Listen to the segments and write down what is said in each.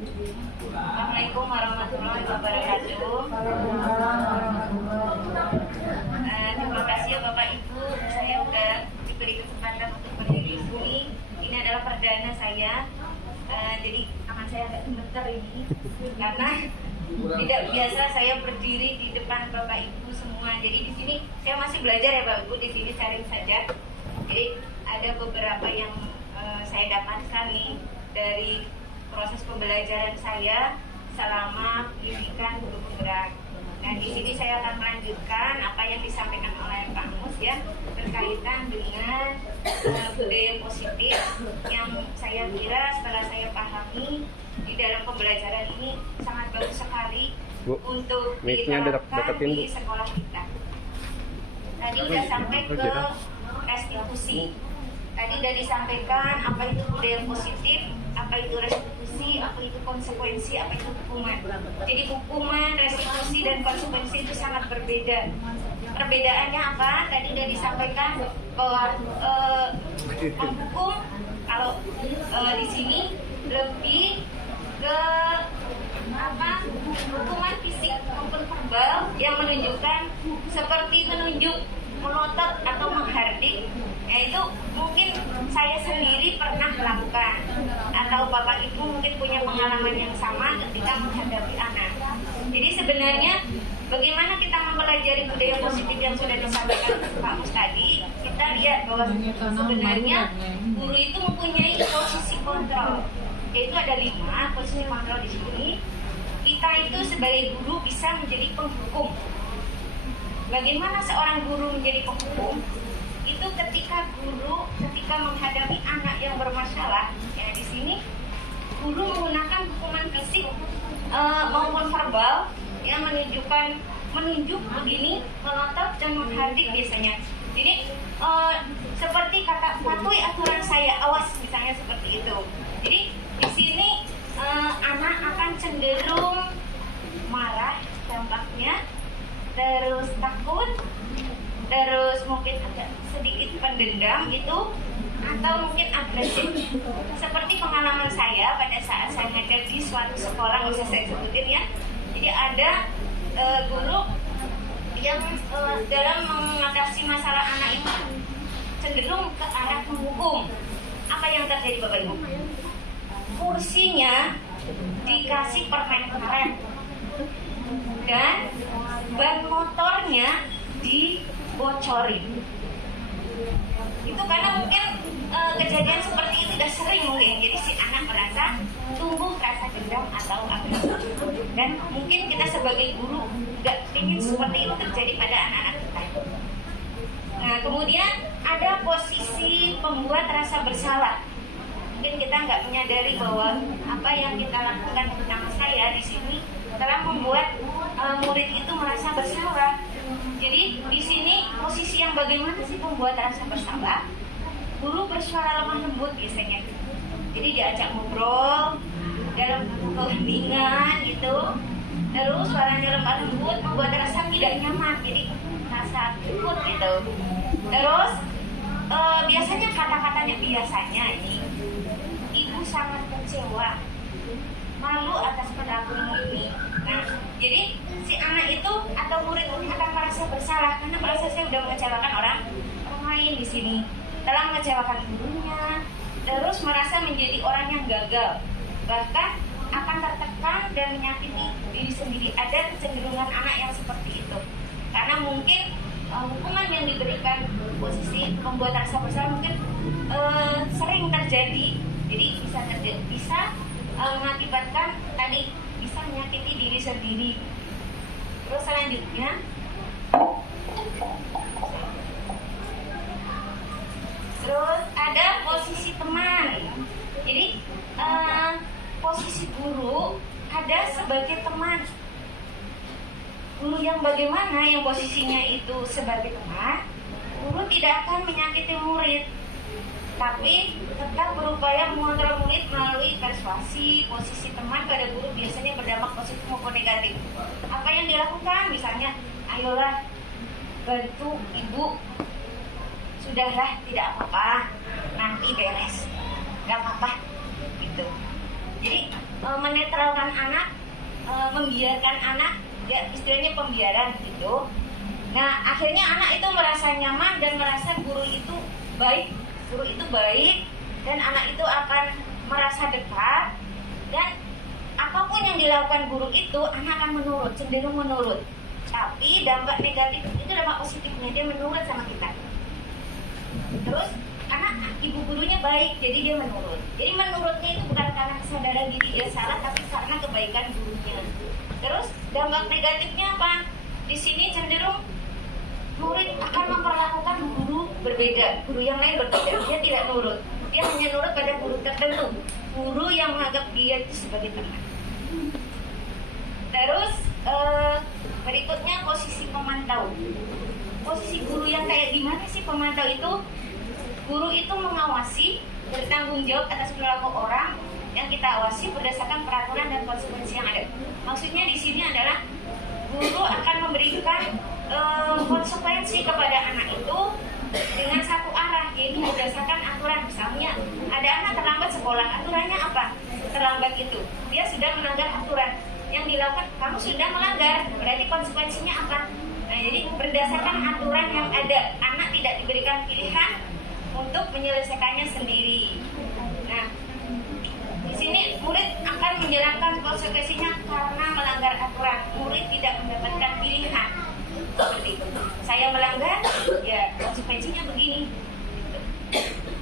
Assalamualaikum warahmatullahi wabarakatuh. Terima kasih ya Bapak Ibu, saya udah diberi kesempatan untuk berdiri di sini. Ini adalah perdana saya, jadi akan saya agak gemeter ini karena tidak biasa saya berdiri di depan Bapak Ibu semua. Jadi di sini saya masih belajar ya Bapak Ibu, di sini sharing saja. Jadi ada beberapa yang saya dapatkan nih dari proses pembelajaran saya selama pendidikan guru penggerak. Nah, di sini saya akan melanjutkan apa yang disampaikan oleh Pak Mus ya, berkaitan dengan budaya positif yang saya kira setelah saya pahami di dalam pembelajaran ini sangat bagus sekali Bu, untuk diterapkan di sekolah kita. Tadi sudah sampai ke restitusi. Tadi sudah disampaikan apa itu budaya positif, apa itu restitusi, apa itu konsekuensi, apa itu hukuman. Jadi hukuman, restitusi, dan konsekuensi itu sangat berbeda. Perbedaannya apa? Tadi sudah disampaikan bahwa menghukum kalau di sini lebih ke apa? Hukuman fisik maupun verbal yang menunjukkan seperti menunjuk, melotot atau menghardik. Yaitu mungkin saya sendiri pernah melakukan atau Bapak Ibu mungkin punya pengalaman yang sama ketika menghadapi anak. Jadi sebenarnya bagaimana kita mempelajari budaya positif yang sudah disampaikan Pak Mus tadi, kita lihat bahwa sebenarnya guru itu mempunyai posisi kontrol, yaitu ada 5 posisi kontrol di sini. Kita itu sebagai guru bisa menjadi penghukum. Bagaimana seorang guru menjadi penghukum? Itu ketika menghadapi anak yang bermasalah, ya di sini guru menggunakan hukuman fisik maupun verbal yang menunjuk begini, melotot dan menghardik biasanya. Jadi seperti kata patuhi aturan saya, awas misalnya seperti itu. Jadi di sini anak akan cenderung marah dampaknya, terus takut, terus mungkin agak sedikit pendendam gitu, atau mungkin agresif. Seperti pengalaman saya pada saat saya ngajar di suatu sekolah, bisa saya sebutin ya. Jadi ada guru yang dalam mengatasi masalah anak ini cenderung ke arah menghukum. Apa yang terjadi Bapak Ibu? Kursinya dikasih permen karet dan ban motornya dibocorin. Itu karena mungkin kejadian seperti itu sudah sering mungkin. Jadi si anak merasa tumbuh rasa dendam atau agresif. Dan mungkin kita sebagai guru nggak ingin seperti itu terjadi pada anak-anak kita. Nah, kemudian ada posisi pembuat rasa bersalah. Mungkin kita nggak menyadari bahwa apa yang kita lakukan, terutama saya di sini, telah membuat murid itu merasa bersalah. Jadi di sini posisi yang bagaimana sih membuat rasa bersalah? Guru bersuara lemah lembut biasanya. Jadi diajak ngobrol dalam keheningan gitu. Terus suaranya lemah lembut membuat rasa tidak nyaman. Jadi rasa takut gitu. Terus biasanya kata-katanya ini, ibu sangat kecewa, malu atas perilakumu ini. Nah, jadi si anak itu atau murid ini akan merasa bersalah karena merasa saya sudah mengecewakan orang lain di sini, telah mengecewakan gurunya, terus merasa menjadi orang yang gagal, bahkan akan tertekan dan menyakiti diri sendiri. Ada kecenderungan anak yang seperti itu karena mungkin hukuman yang diberikan posisi membuat rasa bersalah mungkin sering terjadi. Jadi bisa mengakibatkan tadi bisa menyakiti diri sendiri. Terus selanjutnya terus ada posisi teman. Jadi posisi guru ada sebagai teman. Guru yang bagaimana yang posisinya itu sebagai teman, guru tidak akan menyakiti murid, tapi tetap berupaya mengontrol murid melalui persuasi. Posisi teman pada guru biasanya berdampak positif maupun negatif. Apa yang dilakukan? Misalnya, ayolah bantu ibu, sudahlah tidak apa-apa, nanti beres, nggak apa-apa, gitu. Jadi menetralkan anak, membiarkan anak, ya istilahnya pembiaran gitu. Nah, akhirnya anak itu merasa nyaman dan merasa guru itu baik, dan anak itu akan merasa dekat, dan apapun yang dilakukan guru itu anak akan menurut, cenderung menurut. Tapi dampak negatif itu dampak positifnya, dia menurut sama kita. Terus anak, ibu gurunya baik, jadi dia menurut. Jadi menurutnya itu bukan karena kesadaran diri dia salah, tapi karena kebaikan gurunya. Terus dampak negatifnya apa? Di sini cenderung murid akan memperlakukan guru berbeda, guru yang lain berbeda. Dia tidak nurut, dia hanya nurut pada guru tertentu, guru yang menganggap dia itu sebagai teman. Terus berikutnya posisi pemantau. Posisi guru yang kayak gimana sih pemantau itu? Guru itu mengawasi, bertanggung jawab atas perilaku orang yang kita awasi berdasarkan peraturan dan konsekuensi yang ada. Maksudnya di sini adalah guru akan memberikan konsekuensi kepada anak itu dengan satu arah, yaitu berdasarkan aturan. Misalnya ada anak terlambat sekolah, aturannya apa? Terlambat itu dia sudah melanggar aturan yang dilakukan, kamu sudah melanggar, berarti konsekuensinya apa? Nah, jadi berdasarkan aturan yang ada, anak tidak diberikan pilihan untuk menyelesaikannya sendiri. Nah, di sini murid akan menjalankan konsekuensinya karena melanggar aturan. Murid tidak mendapatkan pilihan. Seperti itu. Saya melanggar, ya konsekuensinya begini.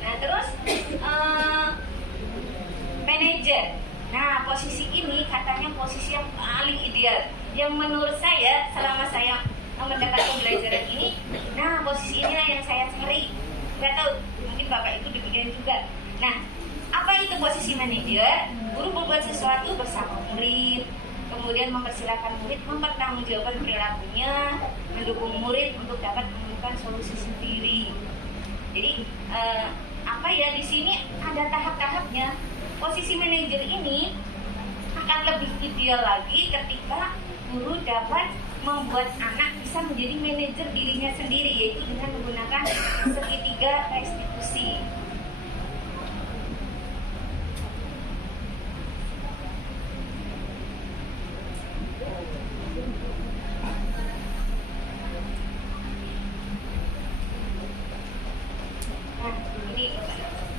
Nah, terus manajer. Nah, posisi ini katanya posisi yang paling ideal. Yang menurut saya selama saya mendapatkan pembelajaran ini, nah posisi inilah yang saya cari. Gak tahu, mungkin Bapak itu demikian juga. Nah, apa itu posisi manajer? Guru berbuat sesuatu bersama murid, kemudian mempersilahkan murid mempertanggungjawabkan perilakunya, mendukung murid untuk dapat menemukan solusi sendiri. Jadi di sini ada tahap-tahapnya. Posisi manajer ini akan lebih ideal lagi ketika guru dapat membuat anak bisa menjadi manajer dirinya sendiri, yaitu dengan menggunakan segitiga restitusi.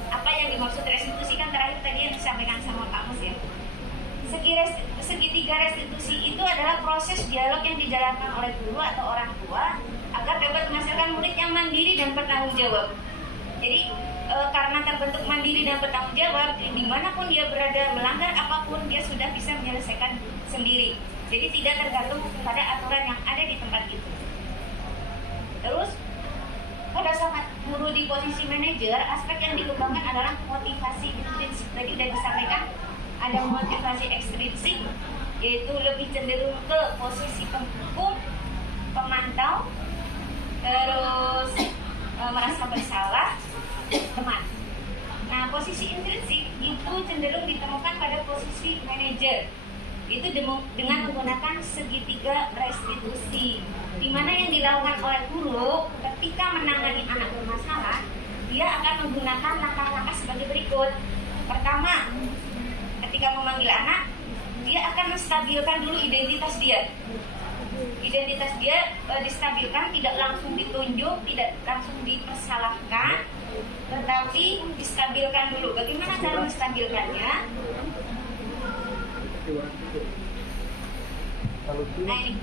Apa yang dimaksud restitusi kan terakhir tadi yang disampaikan sama Pak Mus ya. Segitiga restitusi itu adalah proses dialog yang dijalankan oleh guru atau orang tua agar dapat menghasilkan murid yang mandiri dan bertanggung jawab. Jadi karena terbentuk mandiri dan bertanggung jawab, dimanapun dia berada, melanggar apapun dia sudah bisa menyelesaikan sendiri. Jadi tidak tergantung pada aturan yang ada di tempat itu. Terus pada saat guru di posisi manajer, aspek yang dikembangkan adalah motivasi intrinsik. Tadi sudah disampaikan ada motivasi ekstrinsik, yaitu lebih cenderung ke posisi penghukum, pemantau, terus merasa bersalah, teman. Nah, posisi intrinsik itu cenderung ditemukan pada posisi manajer. Itu dengan menggunakan segitiga restitusi, di mana yang dilakukan oleh guru ketika menangani anak bermasalah, dia akan menggunakan langkah-langkah sebagai berikut. Pertama, ketika memanggil anak, dia akan menstabilkan dulu identitas dia. Identitas dia distabilkan, tidak langsung ditunjuk, tidak langsung dipersalahkan, tetapi distabilkan dulu. Bagaimana cara menstabilkannya? Nah ini,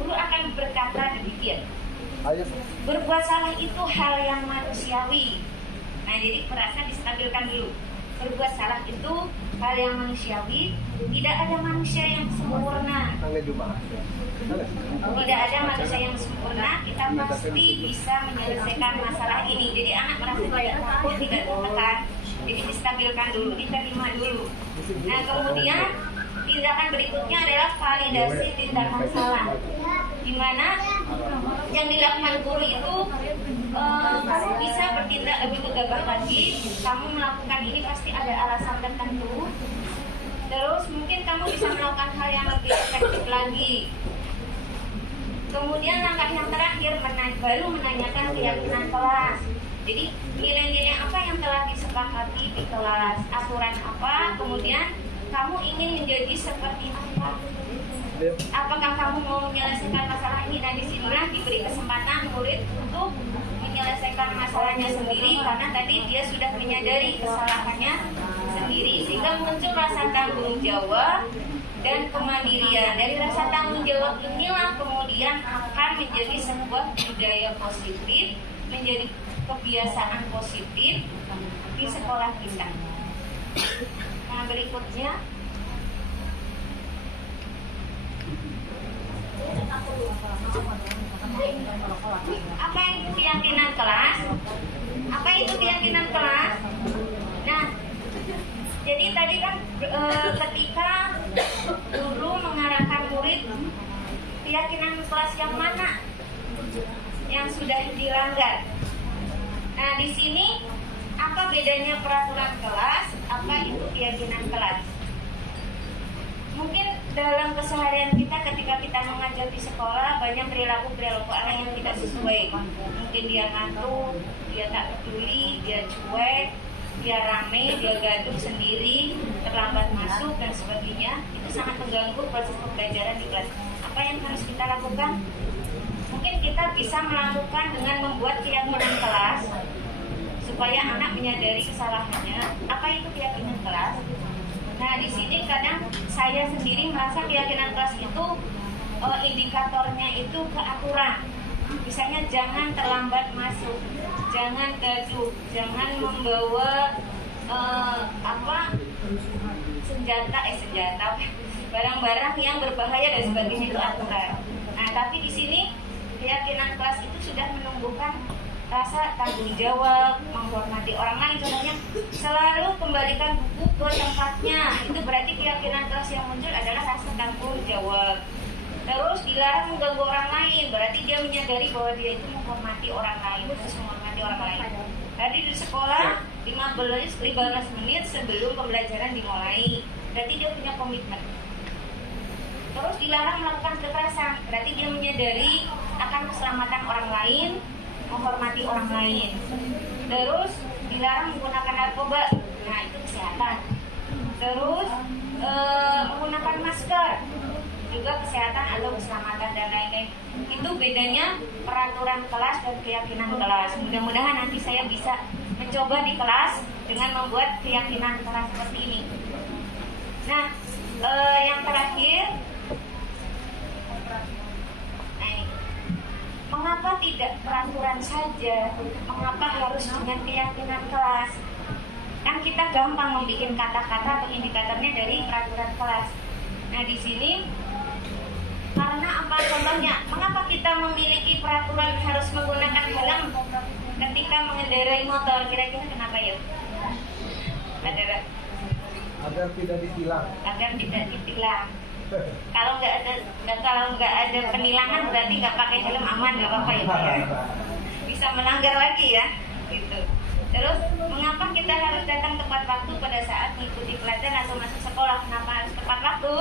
guru akan berkata demikian. Berbuat salah itu hal yang manusiawi. Nah jadi merasa distabilkan dulu. Berbuat salah itu hal yang manusiawi. Tidak ada manusia yang sempurna. Tidak ada manusia yang sempurna. Kita pasti bisa menyelesaikan masalah ini. Jadi anak merasa tidak takut, tidak tertekan. Jadi distabilkan dulu, diterima dulu. Nah kemudian tindakan berikutnya adalah validasi tindakan salah, di mana yang dilakukan guru itu kamu bisa bertindak lebih gegabah lagi. Kamu melakukan ini pasti ada alasan tertentu. Terus mungkin kamu bisa melakukan hal yang lebih efektif lagi. Kemudian langkah yang terakhir baru menanyakan keyakinan kelas. Jadi nilai-nilai apa yang telah disepakati di kelas, aturan apa, kemudian kamu ingin menjadi seperti apa. Apakah kamu mau menyelesaikan masalah ini? Nah, disinilah diberi kesempatan murid untuk menyelesaikan masalahnya sendiri, karena tadi dia sudah menyadari kesalahannya sendiri, sehingga muncul rasa tanggung jawab dan kemandirian. Dari rasa tanggung jawab inilah kemudian akan menjadi sebuah budaya positif, menjadi kebiasaan positif di sekolah kita. Nah, berikutnya apa itu keyakinan kelas? Apa itu keyakinan kelas? Nah, jadi tadi kan ketika guru mengarahkan murid, keyakinan kelas yang mana yang sudah dilanggar? Nah, di sini apa bedanya peraturan kelas? Apa itu keyakinan kelas? Mungkin dalam keseharian kita ketika kita mengajar di sekolah banyak perilaku-perilaku anak yang tidak sesuai. Mungkin dia ngantuk, dia tak peduli, dia cuek, dia rame, dia gaduh sendiri, terlambat masuk dan sebagainya. Itu sangat mengganggu proses pembelajaran di kelas. Apa yang harus kita lakukan? Mungkin kita bisa melakukan dengan membuat keyakinan kelas supaya anak menyadari kesalahannya. Apa itu keyakinan kelas? Nah, di sini kadang saya sendiri merasa keyakinan kelas itu indikatornya itu keaturan. Misalnya jangan terlambat masuk, jangan gaduh, jangan membawa senjata, barang-barang yang berbahaya dan sebagainya, itu aturan. Nah, tapi di sini keyakinan kelas itu sudah menumbuhkan rasa tanggung jawab, menghormati orang lain. Contohnya, selalu kembalikan buku ke tempatnya. Itu berarti keyakinan kelas yang muncul adalah rasa tanggung jawab. Terus dilarang mengganggu orang lain, berarti dia menyadari bahwa dia itu menghormati orang lain, harus menghormati orang lain. Tadi di sekolah 15 menit sebelum pembelajaran dimulai, berarti dia punya komitmen. Terus dilarang melakukan kekerasan, berarti dia menyadari akan keselamatan orang lain, menghormati orang lain. Terus dilarang menggunakan narkoba, nah itu kesehatan. Terus menggunakan masker, juga kesehatan atau keselamatan dan lain-lain. Itu bedanya peraturan kelas dan keyakinan kelas. Mudah-mudahan nanti saya bisa mencoba di kelas dengan membuat keyakinan kelas seperti ini. Nah, yang terakhir, mengapa tidak peraturan saja? Mengapa harus dengan keyakinan kelas? Kan kita gampang membuat kata-kata atau indikatornya dari peraturan kelas. Nah, di sini karena apa contohnya? Mengapa kita memiliki peraturan harus menggunakan helm ketika mengendarai motor? Kira-kira kenapa ya? Agar tidak ditilang. Agar tidak ditilang. Kalau nggak ada penilangan berarti nggak pakai helm aman, nggak apa-apa ya, Pak, ya. Bisa melanggar lagi ya, gitu. Terus mengapa kita harus datang tepat waktu pada saat mengikuti pelajaran atau masuk sekolah? Kenapa harus tepat waktu?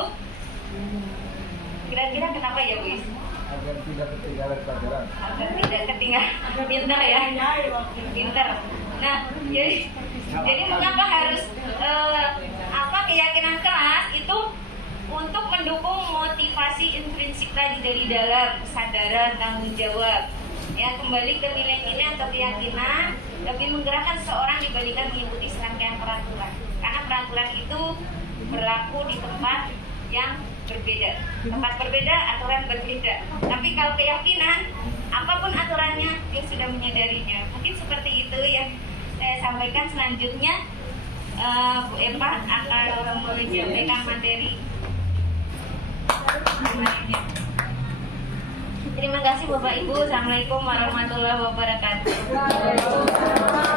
Kira-kira kenapa ya, Bu? Agar tidak ketinggalan pelajaran. Agar tidak ketinggalan. Pinter ya, pinter. Nah, jadi mengapa harus keyakinan kelas itu untuk mendukung motivasi intrinsik tadi dari dalam kesadaran tanggung jawab. Ya, kembali ke nilai-nilai atau keyakinan lebih menggerakkan seseorang dibandingkan mengikuti serangkaian peraturan. Karena peraturan itu berlaku di tempat yang berbeda. Tempat berbeda, aturan berbeda. Tapi kalau keyakinan, apapun aturannya, dia sudah menyadarinya. Mungkin seperti itu yang saya sampaikan. Selanjutnya Bu Eva akan menyampaikan materi. Terima kasih Bapak Ibu. Assalamualaikum warahmatullahi wabarakatuh.